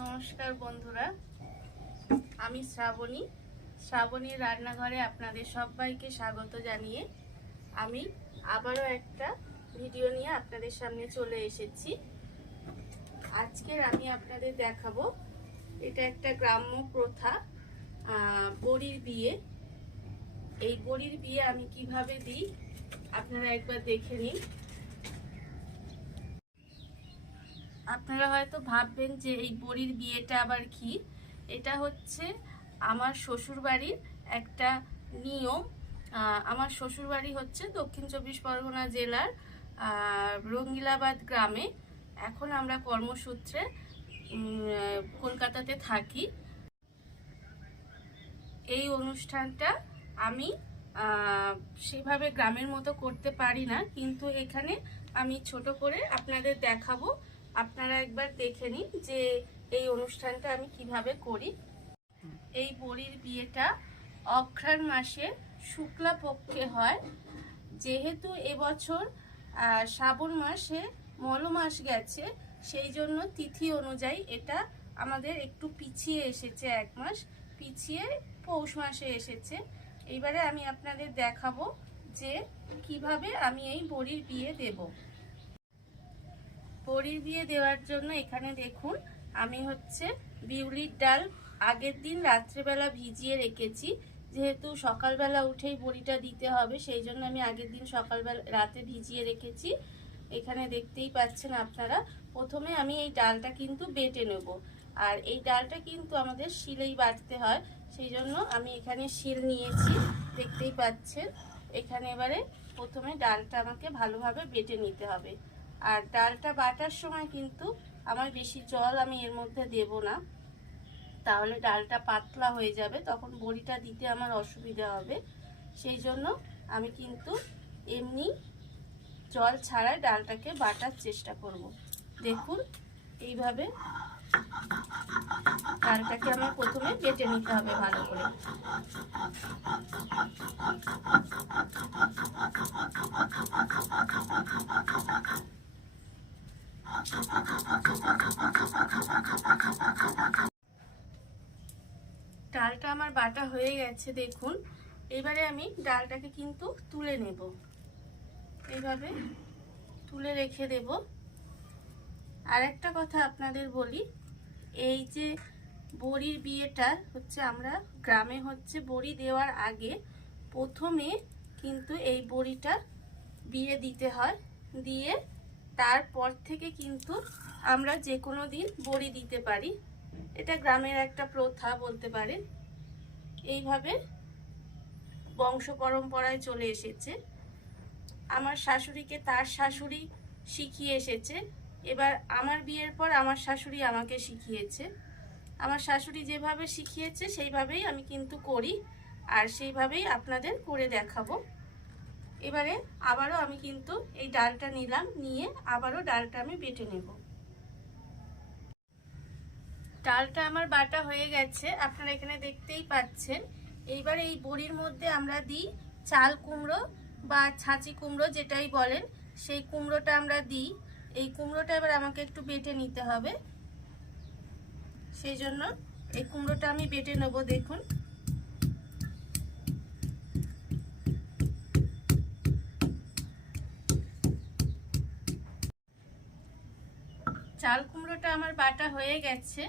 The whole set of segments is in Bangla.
নমস্কার বন্ধুরা, আমি শ্রাবণীর রান্নাঘরে আপনাদের সবাইকে স্বাগত জানিয়ে আমি আবারও একটা ভিডিও নিয়ে আপনাদের সামনে চলে এসেছি। আজকের আমি আপনাদের দেখাবো, এটা একটা গ্রাম্য প্রথা, বড়ির বিয়ে। এই বড়ির বিয়ে আমি কিভাবে দিই আপনারা একবার দেখে নিন। আপনারা হয়তো ভাববেন যে এই বড়ির বিয়েটা আবার কি। এটা হচ্ছে আমার শ্বশুরবাড়ির একটা নিয়ম। আমার শ্বশুরবাড়ি হচ্ছে দক্ষিণ চব্বিশ পরগনা জেলার রঙ্গিলাবাদ গ্রামে। এখন আমরা কর্মসূত্রে কলকাতাতে থাকি। এই অনুষ্ঠানটা আমি সেভাবে গ্রামের মতো করতে পারি না, কিন্তু এখানে আমি ছোট করে আপনাদের দেখাবো। আপনারা একবার দেখে নিন যে এই অনুষ্ঠানটা আমি কিভাবে করি। এই বড়ির বিয়েটা অঘ্রাণ মাসে শুক্লা পক্ষে হয়। যেহেতু এবছর শ্রাবণ মাসে মল মাস গেছে, সেই জন্য তিথি অনুযায়ী এটা আমাদের একটু পিছিয়ে এসেছে, এক মাস পিছিয়ে পৌষ মাসে এসেছে। এইবারে আমি আপনাদের দেখাবো যে কিভাবে আমি এই বড়ির বিয়ে দেব। বড়ির বিয়ে দেওয়ার জন্য এখানে দেখুন, আমি হচ্ছে বিউলির ডাল আগের দিন রাত্রেবেলা ভিজিয়ে রেখেছি। যেহেতু সকালবেলা উঠেই বড়িটা দিতে হবে, সেই জন্য আমি আগের দিন সকালবেলা রাতে ভিজিয়ে রেখেছি। এখানে দেখতেই পাচ্ছেন আপনারা। প্রথমে আমি এই ডালটা কিন্তু বেটে নেব, আর এই ডালটা কিন্তু আমাদের শিলেই বাটতে হয়, সেই জন্য আমি এখানে শিল নিয়েছি, দেখতেই পাচ্ছেন। এখানে এবারে প্রথমে ডালটা আমাকে ভালোভাবে বেটে নিতে হবে। আর ডালটা বাটার সময় কিন্তু আমার বেশি জল আমি এর মধ্যে দেব না, তাহলে ডালটা পাতলা হয়ে যাবে, তখন বড়িটা দিতে আমার অসুবিধা হবে। সেই জন্য আমি কিন্তু এমনি জল ছাড়াই ডালটাকে বাটার চেষ্টা করব। দেখুন, এইভাবে ডালটাকে আমার প্রথমে বেটে নিতে হবে ভালো করে। ডালটা আমার বাটা হয়ে গেছে, দেখুন। এবারে আমি ডালটাকে কিন্তু তুলে নেব, এইভাবে তুলে রেখে দেব। আর একটা কথা আপনাদের বলি, এই যে বড়ির বিয়েটা হচ্ছে, আমরা গ্রামে হচ্ছে বড়ি দেওয়ার আগে প্রথমে কিন্তু এই বড়িটা বিয়ে দিতে হয়, দিয়ে তারপর থেকে কিন্তু আমরা যে কোনো দিন বড়ি দিতে পারি। এটা গ্রামের একটা প্রথা বলতে পারেন। এইভাবে বংশ পরম্পরায় চলে এসেছে। আমার শাশুড়িকে তার শাশুড়ি শিখিয়ে এসেছে, এবার আমার বিয়ের পর আমার শাশুড়ি আমাকে শিখিয়েছে। আমার শাশুড়ি যেভাবে শিখিয়েছে সেইভাবেই আমি কিন্তু করি, আর সেইভাবেই আপনাদের করে দেখাবো। এবারে আবারও আমি কিন্তু এই ডালটা নিলাম, নিয়ে আবারও ডালটা আমি বেটে নেব। ডালটা আমার বাটা হয়ে গেছে, আপনারা এখানে দেখতেই পাচ্ছেন। এইবারে এই বড়ির মধ্যে আমরা দিই চাল কুমড়ো বা ছাঁচি কুমড়ো, যেটাই বলেন, সেই কুমড়োটা আমরা দিই। এই কুমড়োটা এবার আমাকে একটু বেটে নিতে হবে, সেই জন্য এই কুমড়োটা আমি বেটে নেব। দেখুন, চাল কুমড়োটা আমার বাটা হয়ে গেছে।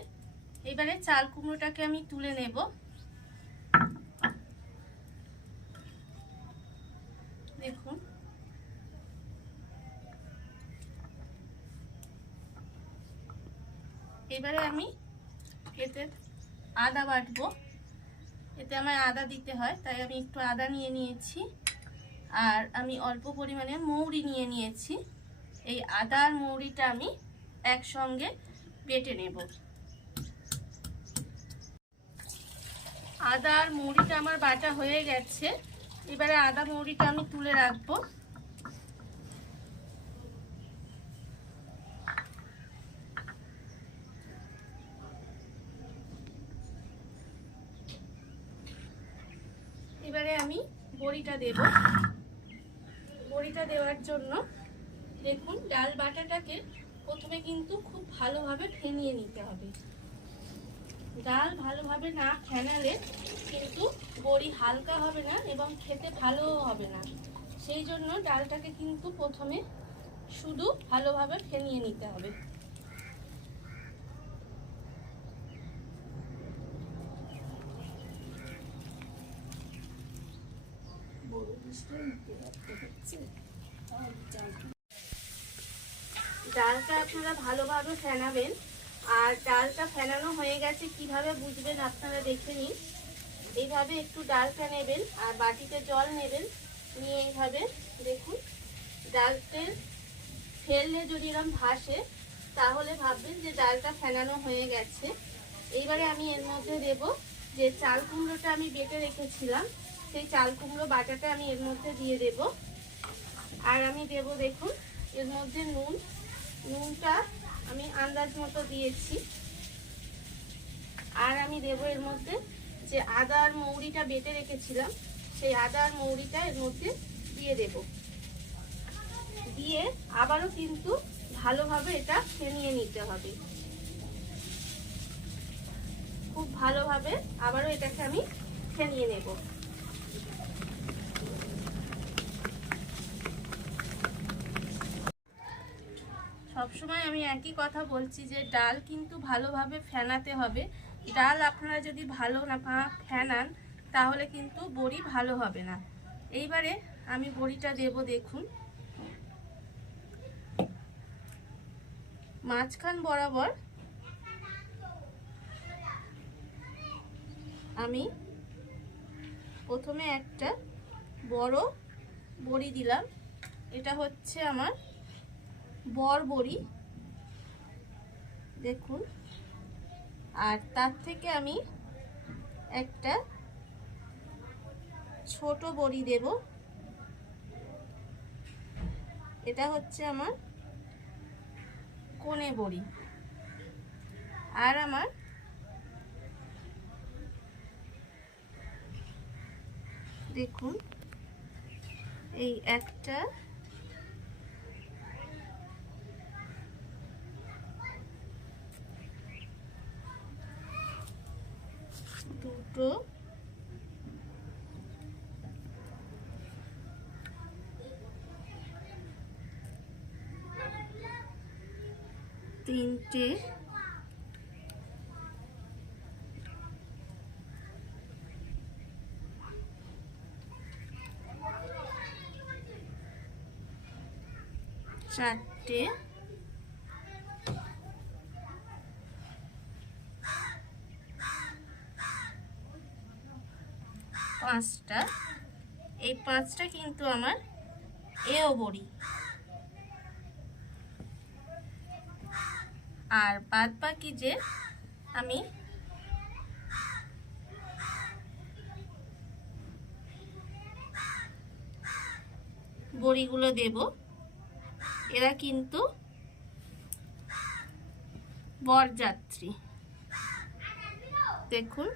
এবারে চাল কুমড়োটাকে আমি তুলে নেব। দেখুন, এবারে আমি এতে আদা বাটবো। এতে আমার আদা দিতে হয়, তাই আমি একটু আদা নিয়ে নিয়েছি। আর আমি অল্প পরিমাণে মৌরি নিয়ে নিয়েছি। এই আদা আর মৌরিটা আমি একসঙ্গে বেটে নেব। আদা আর মৌরিটা আমার বাটা হয়ে গেছে। এবারে আদা মৌরিটা আমি তুলে রাখবো। এবারে আমি বড়িটা দেব। বড়িটা দেওয়ার জন্য দেখুন, ডাল বাটাটাকে প্রথমে কিন্তু খুব ভালোভাবে ফেনিয়ে নিতে হবে। ডাল ভালোভাবে না ফেনালে কিন্তু বড়ি হালকা হবে না এবং খেতে ভালোও হবে না। সেই জন্য ডালটাকে কিন্তু প্রথমে শুধু ভালোভাবে ফেনিয়ে নিতে হবে। ডালটা আপনারা ভালোভাবে ফেনাবেন। আর ডালটা ফেনানো হয়ে গেছে কিভাবে বুঝবেন আপনারা দেখে নিন। এইভাবে একটু ডালটা নেবেন আর বাটিতে জল নেবেন, নিয়ে এইভাবে দেখুন ডালতে ফেললে যদি এরকম ভাসে তাহলে ভাববেন যে ডালটা ফেনানো হয়ে গেছে। এইবারে আমি এর মধ্যে দেব যে চাল কুমড়োটা আমি বেটে রেখেছিলাম, সেই চাল কুমড়ো বাটাটা আমি এর মধ্যে দিয়ে দেব। আর আমি দেব দেখুন এর মধ্যে নুনটা আমি আন্দাজ মতো দিয়েছি। আর আমি দেব এর মধ্যে যে আদা আর মৌরিটা বেটে রেখেছিলাম, সেই আদা আর মৌরিটা এর মধ্যে দিয়ে দেব। দিয়ে আবারও কিন্তু ভালোভাবে এটা ফেনিয়ে নিতে হবে। খুব ভালোভাবে আবারও এটাকে আমি ফেনিয়ে নেব। সবসময় আমি একই কথা বলছি যে ডাল কিন্তু ভালোভাবে ফেনাতে হবে। ডাল আপনারা যদি ভালো না ফেনান তাহলে কিন্তু বড়ি ভালো হবে না। এইবারে আমি বড়িটা দেব। দেখুন মাঝখান বরাবর আমি প্রথমে একটা বড় বড়ি দিলাম। এটা হচ্ছে আমার বড় বড়ি দেখুন। আর তার থেকে আমি একটা ছোট বড়ি দেব। এটা হচ্ছে আমার কোণে বড়ি। আর আমার দেখুন এই একটা, দুটো, তিনটে, চারটে, পাঁচটা। এই পাঁচটা কিন্তু আমার এও বড়ি। আর বাদ বাকি যে আমি বড়িগুলো দেব, এরা কিন্তু বরযাত্রী। দেখুন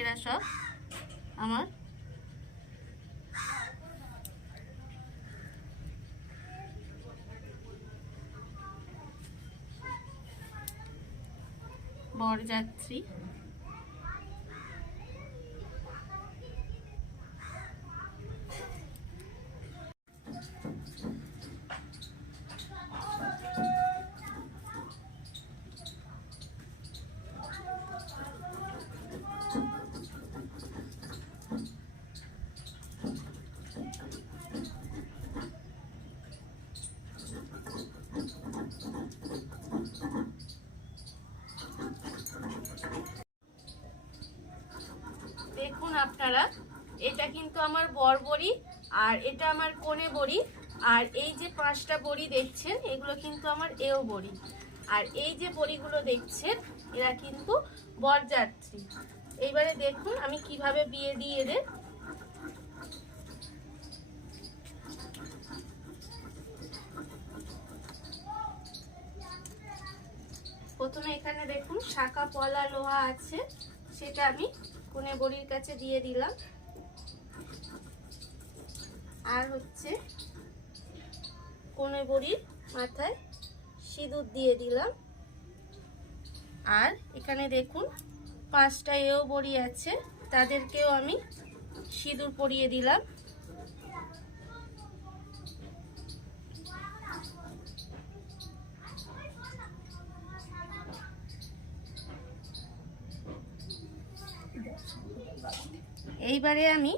এরা সব আমার বরযাত্রী। দেখুন আপনারা এটা কিন্তু আমার বড়বড়ি আর এটা আমার কোণে বড়ি। আর এই যে পাঁচটা বড়ি দেখছেন এগুলো কিন্তু আমার এও বড়ি। আর এই যে বড়িগুলো দেখছেন এরা কিন্তু বরযাত্রী। এইবারে দেখুন আমি কিভাবে বিয়ে দিয়ে দেব। প্রথমে এখানে দেখুন শাঁখা পলা লোহা আছে, সেটা আমি কোণে বড়ির কাছে দিয়ে দিলাম। আর হচ্ছে কনে বড়ির মাথায় সিঁদুর দিয়ে দিলাম। আর এখানে দেখুন 5টা এও বড়ি আছে, তাদেরকেও আমি সিঁদুর পরিয়ে দিলাম। এইবারে আমি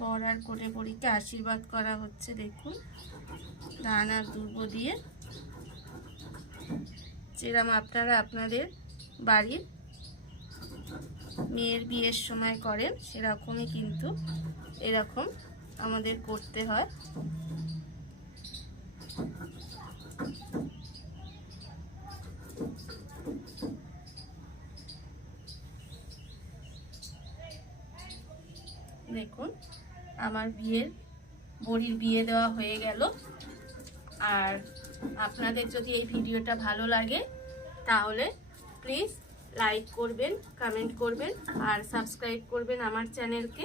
বর আর কোলে বড়িকে আশীর্বাদ করা হচ্ছে। দেখুন ধান আর দুর্ব দিয়ে, যেরকম আপনারা আপনাদের বাড়ির মেয়ের বিয়ের সময় করেন সেরকমই কিন্তু এরকম আমাদের করতে হয়। দেখুন আমার বড়ির বিয়ে দেওয়া হয়ে গেল। আর আপনাদের যদি এই ভিডিওটা ভালো লাগে তাহলে প্লিজ লাইক করবেন, কমেন্ট করবেন আর সাবস্ক্রাইব করবেন আমার চ্যানেলকে।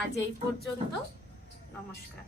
আজ এই পর্যন্ত, নমস্কার।